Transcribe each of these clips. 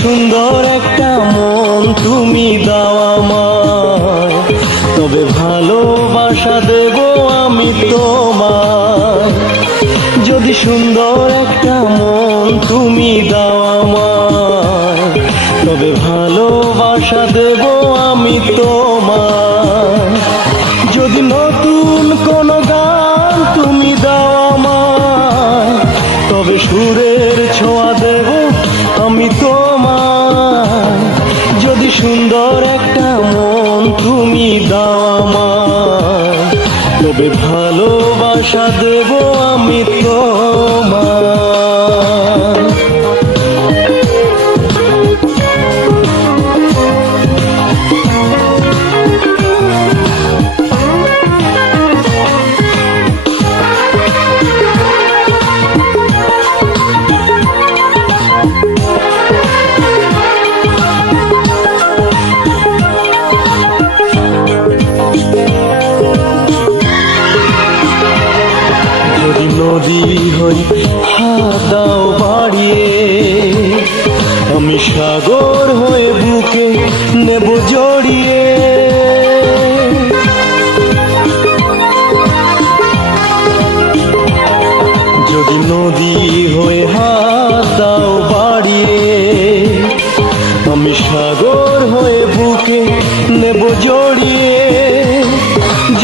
সুন্দর একটা মন তুমি দাও আমায়, তবে ভালোবাসা দেব আমি তোমায়। যদি সুন্দর একটা মন তুমি দাও আমায়, তবে ভালোবাসা দেব আমি তোমায়। যদি নতুন কোনো গান তুমি দাও আমায়, তবে সুরের ছোঁয়া দেব আমি তোমায়। যদি সুন্দর একটা মন তুমি দাও আমায়, তবে ভালোবাসা দেব আমি তোমায়। যদি নদী হই হাত দাও বাড়িয়ে, আমি সাগর হয়ে বুকে নেব জড়িয়ে। যদি নদী হয়ে হাত দাও বাড়িয়ে, আমি সাগর হয়ে বুকে নেব জড়িয়ে।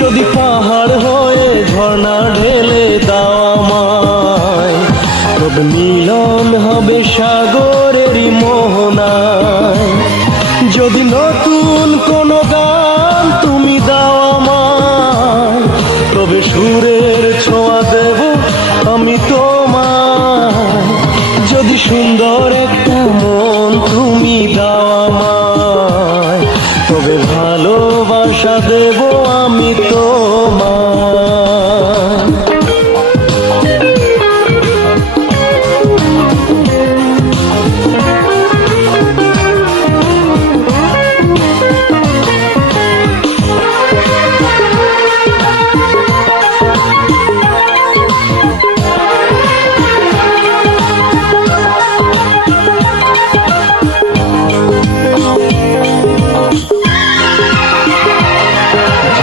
যদি পাহাড় হয়ে ঝর্ণা ঢেলে দাও আমায়, তবে মিলন হবে সাগরেরই মোহনায়। যদি নতুন কোনো গান তুমি দাও আমায়, তবে সুরের ছোঁয়া দেব আমি তোমায়। যদি সুন্দর একটা মন তুমি দাও আমায়, তবে ভালোবাসা দেব আমি তোমায়।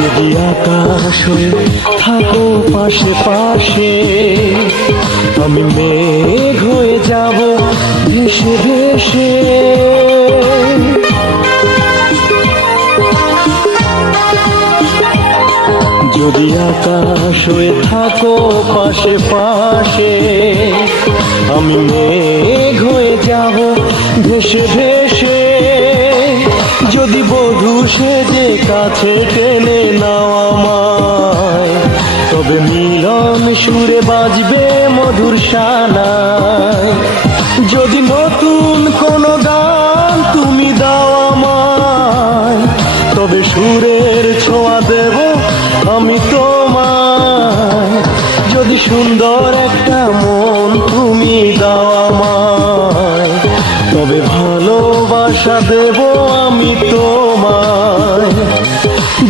যদি আকাশ হয়ে থাকো পাশে পাশে, আমি মেঘ হয়ে যাব ভেসে ভেসে। যদি আকাশ হয়ে থাকো পাশে পাশে, আমি মেঘ হয়ে যাব ভেসে ভেসে। যদি বধূ সেজে কাছে টেনে নাও আমায়, তবে মিলন সুরে বাজবে মধুর শানায়। যদি নতুন কোনো গান তুমি দাও আমায়, তবে সুরের ছোঁয়া দেব আমি তোমায়। যদি সুন্দর একটা মন তুমি দাও আমায়, তবে ভালোবাসা দেব আমি তোমায়।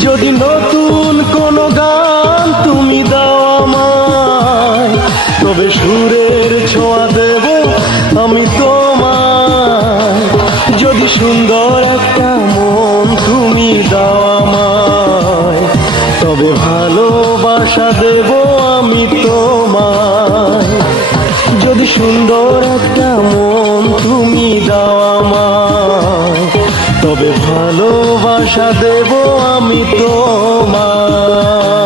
যদি নতুন কোনো গান তুমি দাও আমায়, তবে সুরের ছোঁয়া দেব আমি তোমায়। যদি সুন্দর একটা মন তুমি দাও আমায়, তবে ভালোবাসা দেব আমি তোমায়। যদি সুন্দর একটা মন তুমি দাও আমায়, তবে ভালোবাসা দেব আমি তোমায়।